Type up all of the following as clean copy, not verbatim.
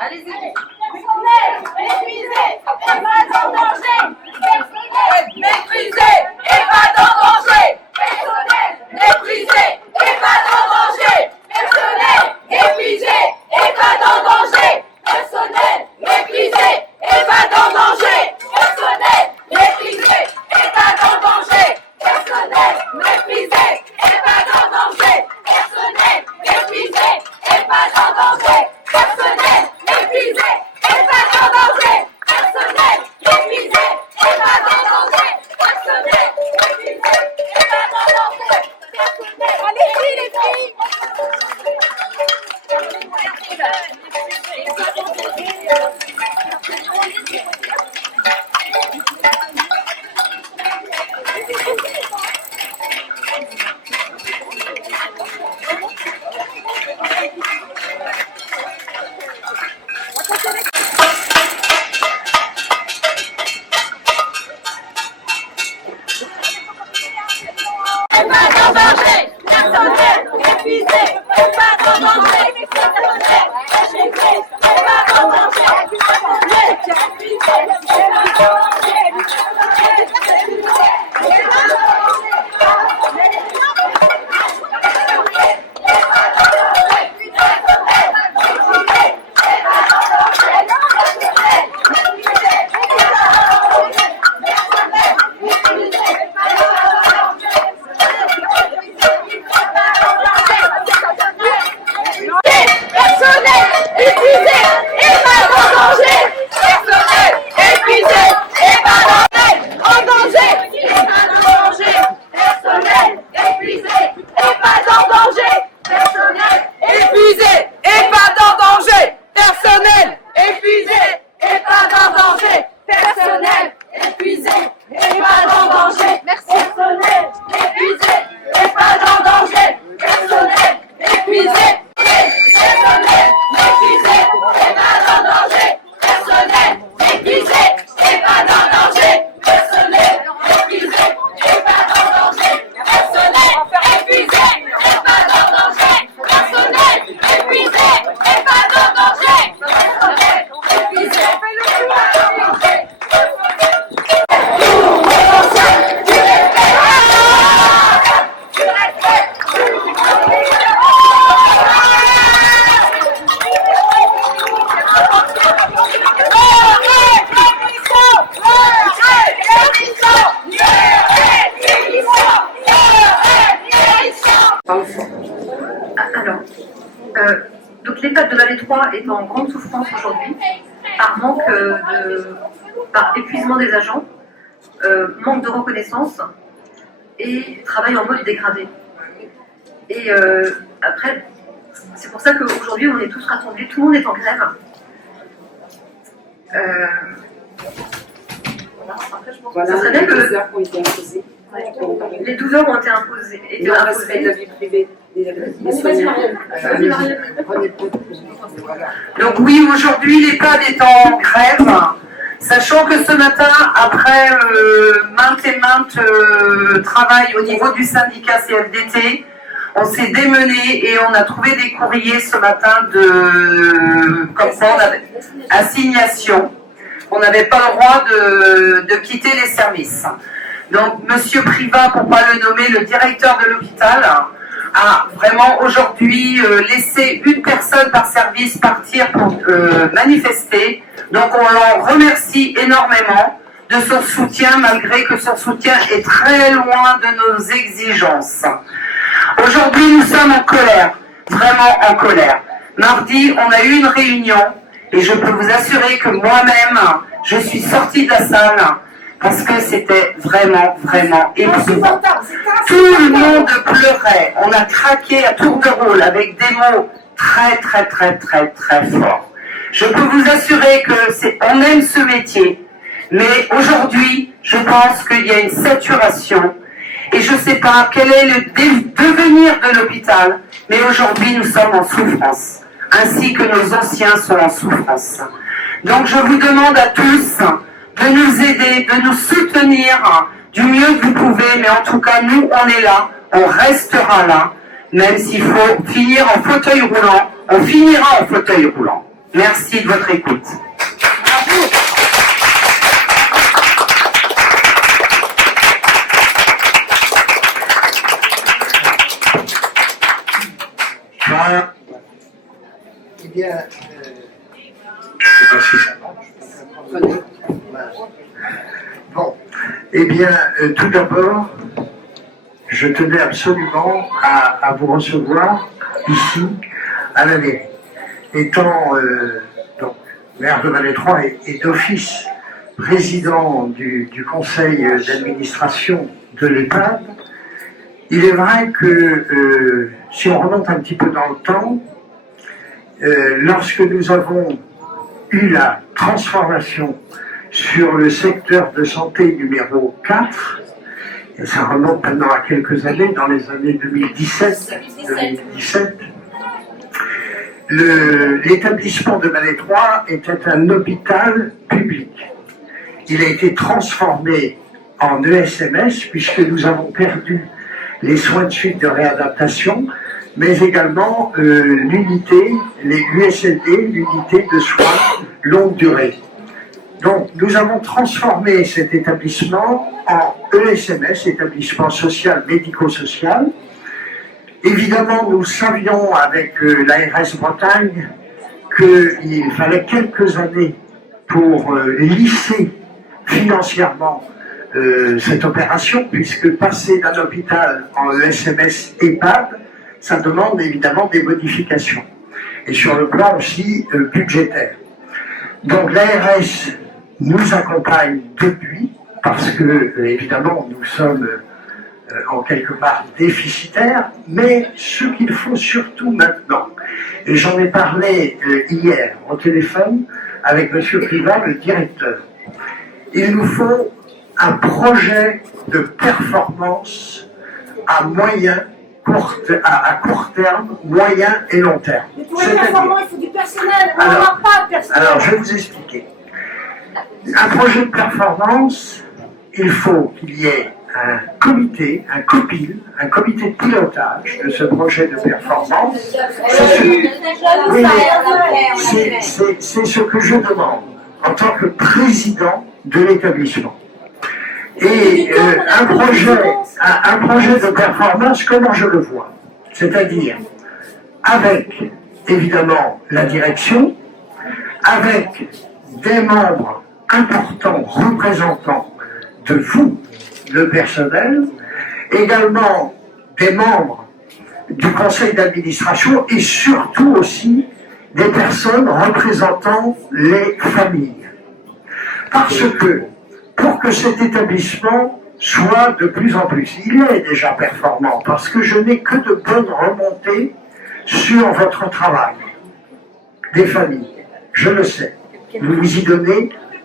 Allez-y. Méprisé et pas en danger. Méprisé et pas en danger. Personnel méprisé et pas en danger. Personnel méprisé et pas en danger. Personnel méprisé et pas en danger. Personnel méprisé et pas en danger. Personnel méprisé et pas en danger. Personnel méprisé et pas en danger. Personnel méprisé et pas en danger. Personnel méprisé et pas en danger. Personnel méprisé et pas en danger. Allez-y les filles. Donc l'EHPAD de Vallée 3 est en grande souffrance aujourd'hui par épuisement des agents, manque de reconnaissance et travail en mode dégradé. Et après, c'est pour ça qu'aujourd'hui on est tous rassemblés, tout le monde est en grève. Voilà, ça serait bien que les heures qui ont été imposées. Les 12 heures ont été imposées. Le respect de la vie privée des soignants. Donc oui, aujourd'hui, l'EHPAD est en grève, sachant que ce matin, après maintes travail au niveau du syndicat CFDT, on s'est démené et on a trouvé des courriers ce matin comme ça, on avait assignation. On n'avait pas le droit de quitter les services. Donc, Monsieur Privat, pour ne pas le nommer, le directeur de l'hôpital, a vraiment aujourd'hui laissé une personne par service partir pour manifester. Donc, on l'en remercie énormément de son soutien, malgré que son soutien est très loin de nos exigences. Aujourd'hui, nous sommes en colère, vraiment en colère. Mardi, on a eu une réunion et je peux vous assurer que moi-même, je suis sortie de la salle parce que c'était vraiment éprouvant. Tout le monde pleurait. On a craqué à tour de rôle avec des mots très forts. Je peux vous assurer que on aime ce métier, mais aujourd'hui, je pense qu'il y a une saturation et je ne sais pas quel est le devenir de l'hôpital, mais aujourd'hui, nous sommes en souffrance, ainsi que nos anciens sont en souffrance. Donc, je vous demande à tous de nous aider, de nous soutenir du mieux que vous pouvez, mais en tout cas, nous, on est là, on restera là, même s'il faut finir en fauteuil roulant, on finira en fauteuil roulant. Merci de votre écoute. Voilà. Eh bien, je ne sais pas si ça marche. Bon, eh bien, tout d'abord, je tenais absolument à vous recevoir ici, à la mairie. Étant donc, maire de Valais 3 et d'office président du conseil d'administration de l'EHPAD, il est vrai que si on remonte un petit peu dans le temps, lorsque nous avons eu la transformation sur le secteur de santé numéro 4, et ça remonte maintenant à quelques années, dans les années 2017, l'établissement de Valais 3 était un hôpital public. Il a été transformé en ESMS puisque nous avons perdu les soins de suite de réadaptation, mais également l'unité, les USLD, l'unité de soins longue durée. Donc nous avons transformé cet établissement en ESMS, établissement social médico-social. Évidemment, nous savions avec l'ARS Bretagne qu'il fallait quelques années pour lisser financièrement cette opération, puisque passer d'un hôpital en ESMS EHPAD, ça demande évidemment des modifications. Et sur le plan aussi budgétaire. Donc l'ARS nous accompagne depuis, parce que évidemment nous sommes en quelque part déficitaires, mais ce qu'il faut surtout maintenant, et j'en ai parlé hier au téléphone avec M. Privat, le directeur, il nous faut un projet de performance à à court terme, moyen et long terme. Mais pour être performant, il faut du personnel. On Alors, n'en a pas de personnel. Alors, je vais vous expliquer. Un projet de performance, il faut qu'il y ait un comité, un COPIL, un comité de pilotage de ce projet de performance. C'est ce que je demande en tant que président de l'établissement. Et un projet de performance, comment je le vois? C'est-à-dire avec, évidemment, la direction, avec des membres importants, représentants de vous, le personnel, également des membres du conseil d'administration et surtout aussi des personnes représentant les familles. Parce que, pour que cet établissement soit de plus en plus, il est déjà performant, parce que je n'ai que de bonnes remontées sur votre travail, des familles, je le sais.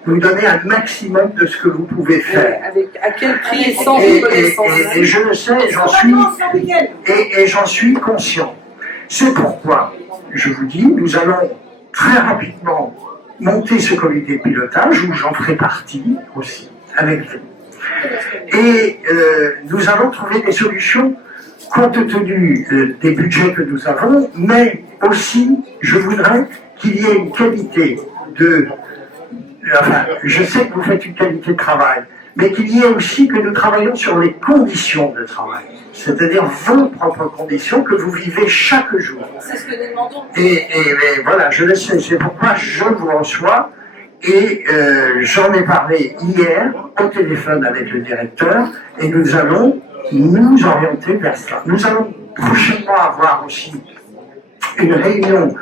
Vous donnez un maximum de ce que vous pouvez faire. À quel prix et sans Et reconnaissance. je le sais, j'en suis conscient. C'est pourquoi, je vous dis, nous allons très rapidement monter ce comité de pilotage, où j'en ferai partie aussi, avec vous. Et nous allons trouver des solutions compte tenu des budgets que nous avons, mais aussi, je voudrais qu'il y ait une qualité de... Enfin, je sais que vous faites une qualité de travail, mais qu'il y ait aussi que nous travaillons sur les conditions de travail, c'est-à-dire vos propres conditions que vous vivez chaque jour. C'est ce que nous demandons. Et voilà, je le sais, c'est pourquoi je vous reçois, et j'en ai parlé hier au téléphone avec le directeur, et nous allons nous orienter vers cela. Nous allons prochainement avoir aussi une réunion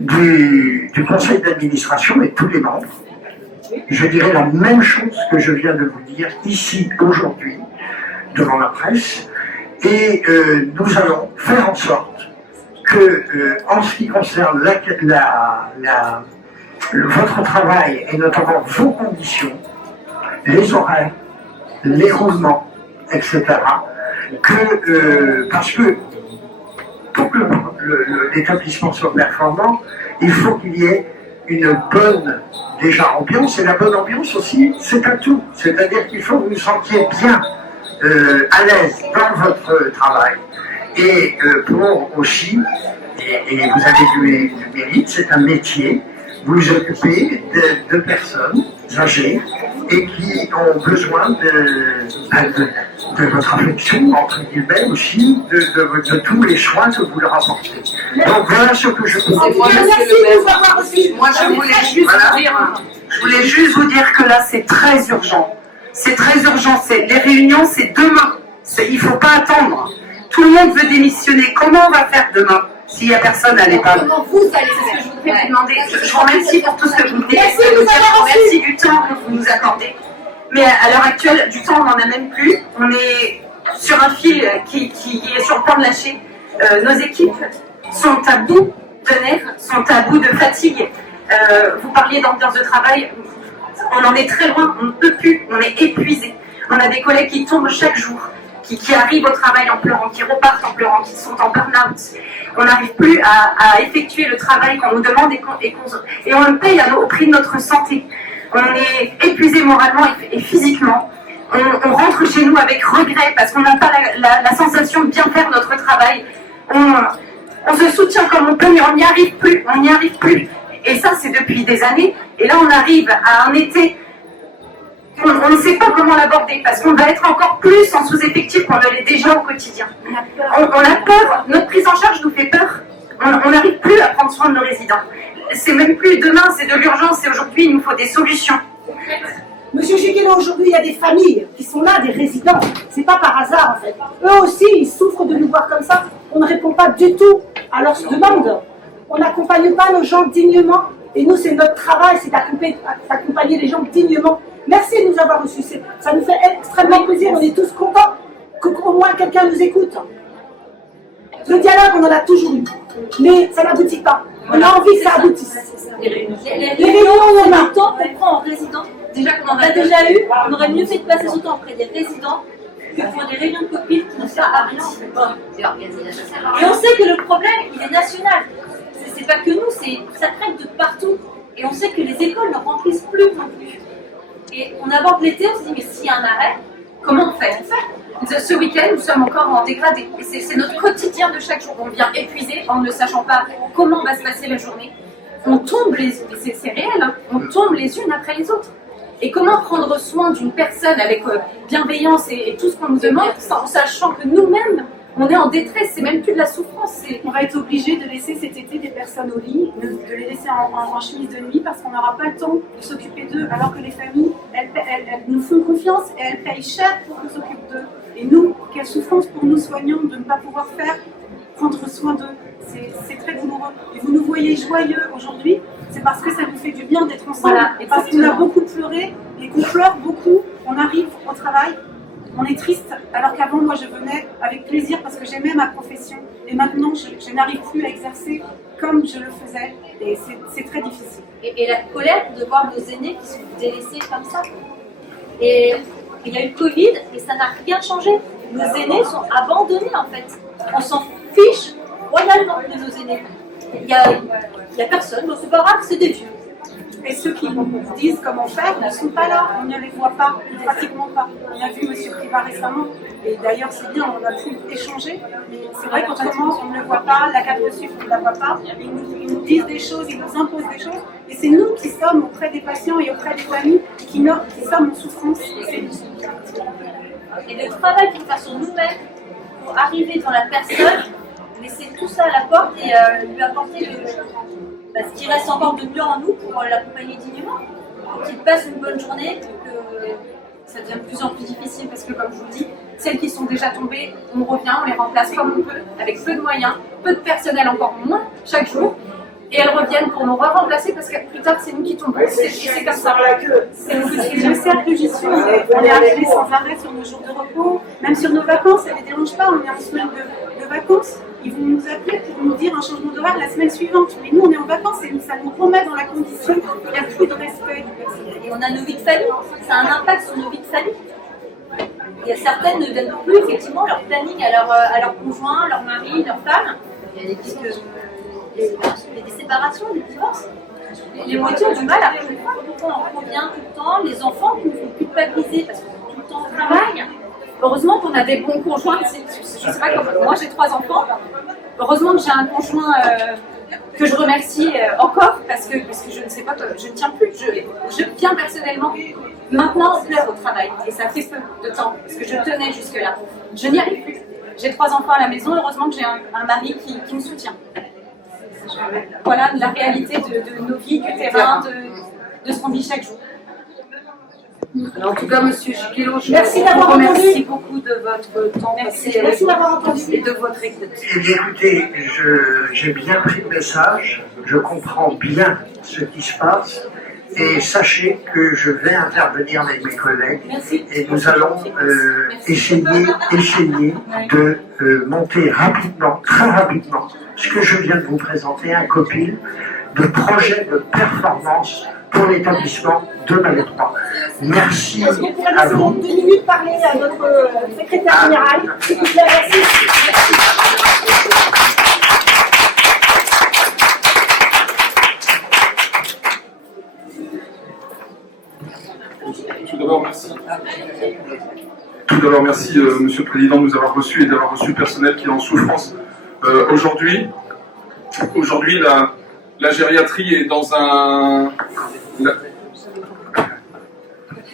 du conseil d'administration avec tous les membres. Je dirais la même chose que je viens de vous dire ici aujourd'hui devant la presse, et nous allons faire en sorte que en ce qui concerne votre travail et notamment vos conditions, les horaires, les roulements, etc., parce que pour que l'établissement soit performant, il faut qu'il y ait une bonne déjà ambiance, et la bonne ambiance aussi, c'est un tout. C'est-à-dire qu'il faut que vous vous sentiez bien à l'aise dans votre travail. Et pour aussi, et vous avez du mérite, c'est un métier, vous vous occupez de personnes âgées et qui ont besoin de votre affection, entre guillemets, aussi, de tous les choix que vous leur apportez. Donc voilà ce que je peux dire. Moi, je voulais juste vous dire que là, c'est très urgent. C'est très urgent. Les réunions, c'est demain. Il ne faut pas attendre. Tout le monde veut démissionner. Comment on va faire demain s'il n'y a personne à l'EHPAD? Comment vous allez, c'est ce que je voudrais vous demander. Je vous remercie pour tout ce que vous venez de nous dire. Je vous remercie du temps que vous nous accordez. Mais à l'heure actuelle, du temps, on n'en a même plus. On est sur un fil qui est sur le point de lâcher. Nos équipes sont à bout de nerfs, sont à bout de fatigue. Vous parliez d'ambiance de travail. On en est très loin, on ne peut plus, on est épuisé. On a des collègues qui tombent chaque jour, qui arrivent au travail en pleurant, qui repartent en pleurant, qui sont en burn-out. On n'arrive plus à effectuer le travail qu'on nous demande et on le paye au prix de notre santé. On est épuisé moralement et physiquement. On rentre chez nous avec regret parce qu'on n'a pas la sensation de bien faire notre travail. On se soutient comme on peut, mais on n'y arrive plus, on n'y arrive plus. Et ça, c'est depuis des années. Et là, on arrive à un été, on ne sait pas comment l'aborder, parce qu'on va être encore plus en sous-effectif qu'on ne l'est déjà au quotidien. On a peur, notre prise en charge nous fait peur. On n'arrive plus à prendre soin de nos résidents. C'est même plus demain, c'est de l'urgence, et aujourd'hui, il nous faut des solutions. Monsieur Chiquelot, aujourd'hui, il y a des familles qui sont là, des résidents. C'est pas par hasard, en fait. Eux aussi, ils souffrent de nous voir comme ça. On ne répond pas du tout à leurs demandes. On n'accompagne pas nos gens dignement. Et nous, c'est notre travail, c'est d'accompagner les gens dignement. Merci de nous avoir reçus. Ça nous fait extrêmement plaisir. On est tous contents qu'au moins quelqu'un nous écoute. Le dialogue, on en a toujours eu. Mais ça n'aboutit pas. On a envie que ça aboutisse. Les réunions, on a le temps qu'on prend en résident. Déjà qu'on en a déjà eu, on aurait mieux fait de passer son temps auprès des résidents que pour des réunions de copines qui ne servent à rien. Et on sait que le problème, il est national. C'est pas que nous, ça traite de partout. Et on sait que les écoles ne remplissent plus non plus. Et on aborde l'été, on se dit, mais s'il y a un arrêt, comment on fait? Ce week-end, nous sommes encore en dégradé. Et c'est notre quotidien de chaque jour. On vient épuisé en ne sachant pas comment va se passer la journée. On tombe c'est réel, hein, on tombe les unes après les autres. Et comment prendre soin d'une personne avec bienveillance et tout ce qu'on nous demande, en sachant que nous-mêmes, on est en détresse, c'est même plus de la souffrance. On va être obligé de laisser cet été des personnes au lit, de les laisser en chemise de nuit parce qu'on n'aura pas le temps de s'occuper d'eux, alors que les familles, elles nous font confiance et elles payent cher pour qu'on s'occupe d'eux. Et nous, quelle souffrance pour nous soignants de ne pas pouvoir prendre soin d'eux. C'est très douloureux. Et vous nous voyez joyeux aujourd'hui, c'est parce que ça nous fait du bien d'être ensemble. Voilà, et parce qu'on a beaucoup pleuré et qu'on pleure beaucoup. On arrive au travail, on est triste, alors qu'avant, moi, je venais avec plaisir parce que j'aimais ma profession. Et maintenant, je n'arrive plus à exercer comme je le faisais. Et c'est très difficile. Et la colère de voir nos aînés qui sont délaissés comme ça. Et il y a eu le Covid et ça n'a rien changé. Nos aînés sont abandonnés en fait. On s'en fiche royalement de nos aînés. Il y a personne, bon, c'est pas grave, c'est des vieux. Et ceux qui nous disent comment faire ne sont pas là, on ne les voit pas, pratiquement pas. On a vu M. Privat récemment, et d'ailleurs c'est bien, on a pu échanger, mais c'est vrai qu'autrement on ne le voit pas, la carte de sucre on ne la voit pas, ils nous disent des choses, ils nous imposent des choses, et c'est nous qui sommes auprès des patients et auprès des familles qui sommes en souffrance, et c'est nous. Et le travail qu'on fait sur nous-mêmes pour arriver dans la personne, laisser tout ça à la porte et lui apporter ce qui reste encore de mieux en nous pour l'accompagner dignement, qu'il passe une bonne journée, que ça devient de plus en plus difficile parce que, comme je vous le dis, celles qui sont déjà tombées, on revient, on les remplace comme on peut, avec peu de moyens, peu de personnel encore moins chaque jour, et elles reviennent pour nous remplacer parce que plus tard c'est nous qui tombons, c'est comme ça. C'est le cercle vicieux, on est arrivé sans arrêt sur nos jours de repos, même sur nos vacances, ça ne les dérange pas, on est en semaine de vacances. Ils vont nous appeler pour nous dire un changement d'horaire la semaine suivante. Mais nous, on est en vacances et ça nous remet dans la condition qu'il n'y a plus de respect du personnel. Et on a nos vies de famille, ça a un impact sur nos vies de famille. Il y a certaines ne donnent plus effectivement leur planning à leur conjoint, leur mari, leur femme. Puisque des séparations, des divorces. Les moitiés ont du mal à comprendre pourquoi on revient tout le temps, les enfants qui nous font culpabiliser parce qu'on est tout le temps au travail. Heureusement qu'on a des bons conjoints, je sais pas comment. Moi, j'ai 3 enfants. Heureusement que j'ai un conjoint que je remercie encore parce que je ne sais pas, je ne tiens plus. Je tiens personnellement maintenant l'heure au travail et ça fait peu de temps parce que je tenais jusque-là. Je n'y arrive plus. J'ai 3 enfants à la maison. Heureusement que j'ai un mari qui me soutient. Voilà la réalité de nos vies, du terrain, de ce qu'on vit chaque jour. Alors, en tout cas, Monsieur Chiquelot, je Merci vous d'avoir remercie entendu. beaucoup de votre temps passé Merci d'avoir entendu. et de votre écoute. Eh bien, écoutez, j'ai bien pris le message, je comprends bien ce qui se passe, et sachez que je vais intervenir avec mes collègues, et nous allons essayer de monter rapidement, très rapidement, ce que je viens de vous présenter, un copil de projet de performance pour l'établissement de Malais 3. Merci Est-ce qu'on pourrait à laisser vous. 2 minutes parler à notre secrétaire général, s'il vous plaît, merci. Tout d'abord, merci, Monsieur le Président, de nous avoir reçus et d'avoir reçu le personnel qui est en souffrance. Aujourd'hui, la gériatrie est dans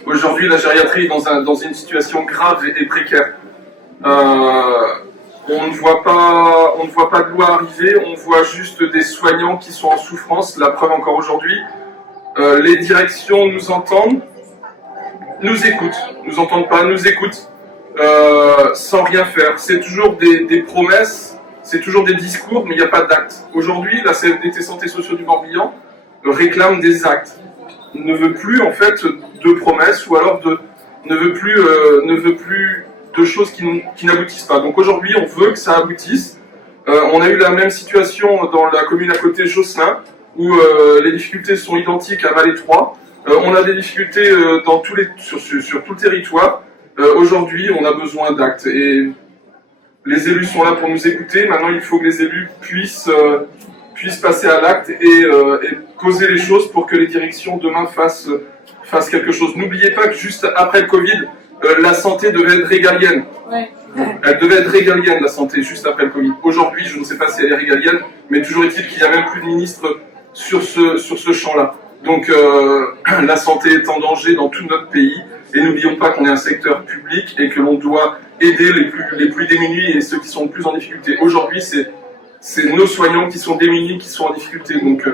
Aujourd'hui, la gériatrie est dans une situation grave et précaire. On ne voit pas de loi arriver, on voit juste des soignants qui sont en souffrance. La preuve encore aujourd'hui, les directions nous entendent, nous écoutent, nous entendent pas, nous écoutent, sans rien faire. C'est toujours des promesses, c'est toujours des discours, mais il n'y a pas d'actes. Aujourd'hui, la CFDT Santé Sociaux du Morbihan réclame des actes. Ne veut plus en fait de promesses ou alors ne veut plus de choses qui n'aboutissent pas. Donc aujourd'hui, on veut que ça aboutisse. On a eu la même situation dans la commune à côté, Josselin, où les difficultés sont identiques à Malais 3. On a des difficultés sur tout le territoire. Aujourd'hui, on a besoin d'actes. Et les élus sont là pour nous écouter. Maintenant, il faut que les élus puissent passer à l'acte et poser les choses pour que les directions demain fassent quelque chose. N'oubliez pas que juste après le Covid, la santé devait être régalienne. Ouais. Elle devait être régalienne, la santé, juste après le Covid. Aujourd'hui, je ne sais pas si elle est régalienne, mais toujours est-il qu'il n'y a même plus de ministre sur ce champ-là. Donc la santé est en danger dans tout notre pays. Et n'oublions pas qu'on est un secteur public et que l'on doit aider les plus démunis et ceux qui sont le plus en difficulté. Aujourd'hui, c'est nos soignants qui sont démunis, qui sont en difficulté. Donc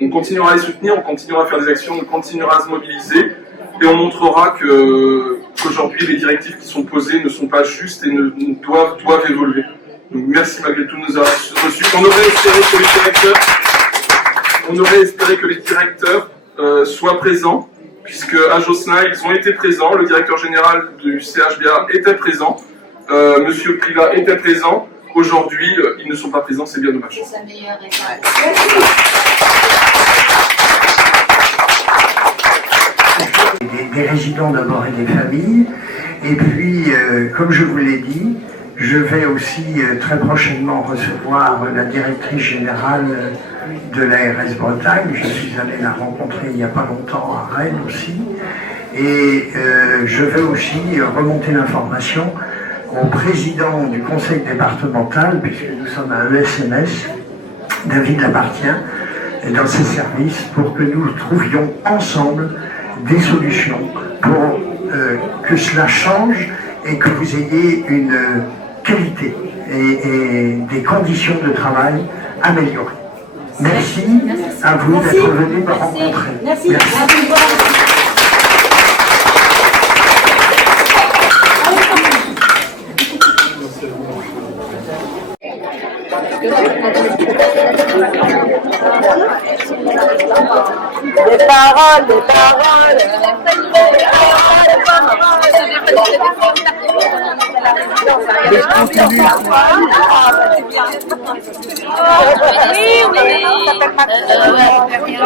on continuera à les soutenir, on continuera à faire des actions, on continuera à se mobiliser et on montrera qu'aujourd'hui les directives qui sont posées ne sont pas justes et doivent évoluer. Donc merci malgré tout de nous avoir reçus. On aurait espéré que les directeurs soient présents, puisque à Josselin, ils ont été présents, le directeur général du CHBA était présent, Monsieur Privat était présent. Aujourd'hui, ils ne sont pas présents, c'est bien dommage. C'est sa meilleure école. Des résidents d'abord et des familles. Et puis, comme je vous l'ai dit, je vais aussi très prochainement recevoir la directrice générale de l'ARS Bretagne. Je suis allé la rencontrer il n'y a pas longtemps à Rennes aussi. Et je vais aussi remonter l'information au président du conseil départemental, puisque nous sommes un ESMS, David Lapartient, dans ses services, pour que nous trouvions ensemble des solutions pour que cela change et que vous ayez une qualité et des conditions de travail améliorées. Merci à vous d'être venus me rencontrer. Merci. Des paroles, des paroles. Oui, oui.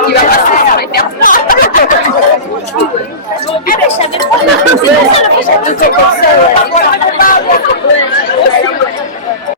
Il va passer